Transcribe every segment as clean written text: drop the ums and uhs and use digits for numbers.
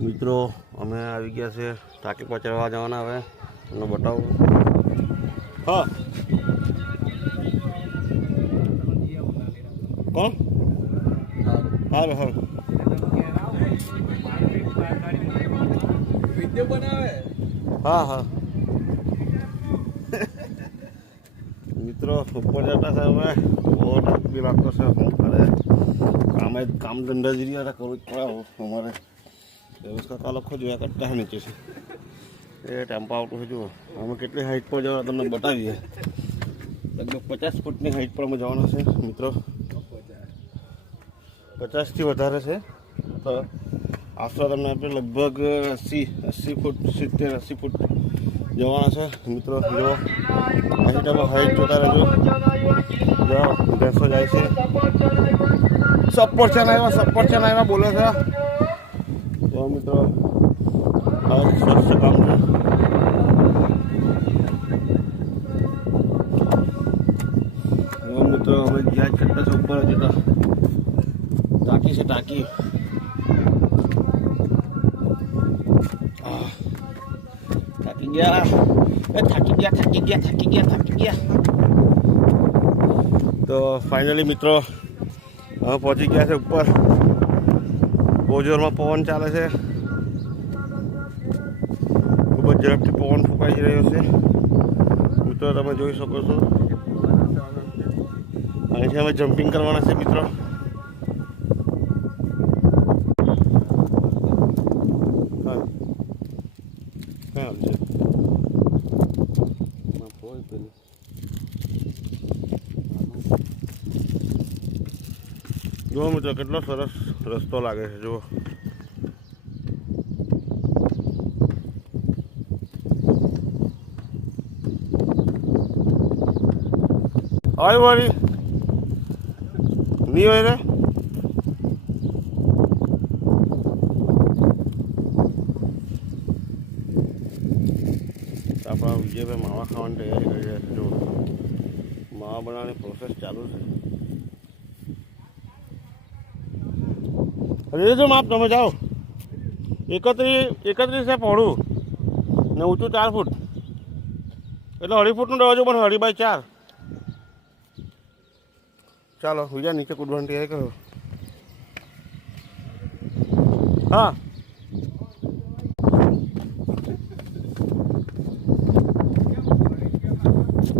મિત્રો અમે આવી ગયા છે ટાંકી પહોંચાડવા જવાના હવે તમને બતાવું. હા કોણ હારું હારું વિડીયો બનાવે. હા હા મિત્રો ઉપર જતા છે અમે બહુ થાક બી લાગતો છે. અરે કામ ધંધા જ રહ્યા કરવું જ પડે અમારે. વ્યવસ્થા તો લખો જોયા કરતા નીચે છે એ ટેમ્પો આવતો છે. જુઓ અમે કેટલી હાઈટ પર જવા તમને બતાવીએ. લગભગ 50 ફૂટની હાઈટ પર અમે જવાના છે મિત્રો. 50થી વધારે છે તો આશરો તમને આપણે લગભગ 80 ફૂટ 70-80 ફૂટ જવાના છે મિત્રો. જો અહીં તમે હાઈટ જોતા રહેજો. જો ભેંસો જાય છે. સફરચંદ આવ્યા બોલે છે. જો મિત્રો આ સ્વચ્છ કામ છે. જો મિત્રો અમે જ્યાં કરતા છે ઉપર જતા ટાંકી છે ટાંકી. થાકી ગયા. તો ફાઇનલી મિત્રો હવે પહોંચી ગયા છે ઉપર. બહુ જોરમાં પવન ચાલે છે. ખૂબ જ ઝડપથી પવન ફૂંકાઈ રહ્યો છે મિત્રો. તમે જોઈ શકો છો અહીંથી અમે જમ્પિંગ કરવાના છે મિત્રો. જુઓ મિત્રો કેટલો સરસ રસ્તો લાગે છે. જુઓ આવી વાળી નહીં હોય રે. આપણા વિજયભાઈ માવા ખાવાની તૈયારી કરી રહ્યા છે. જો માવા બનાવવાની પ્રોસેસ ચાલુ છે. અરે જો માપ તમે જાઓ. 31 છે પહોળું ને ઊંચું 4 ફૂટ એટલે 2.5 ફૂટનું દરવાજો પણ 2.5x4. ચાલો બીજા નીચે કૂદવાની તૈયારી કરો. હા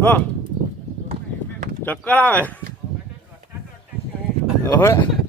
હા ચક્કર આવે હવે.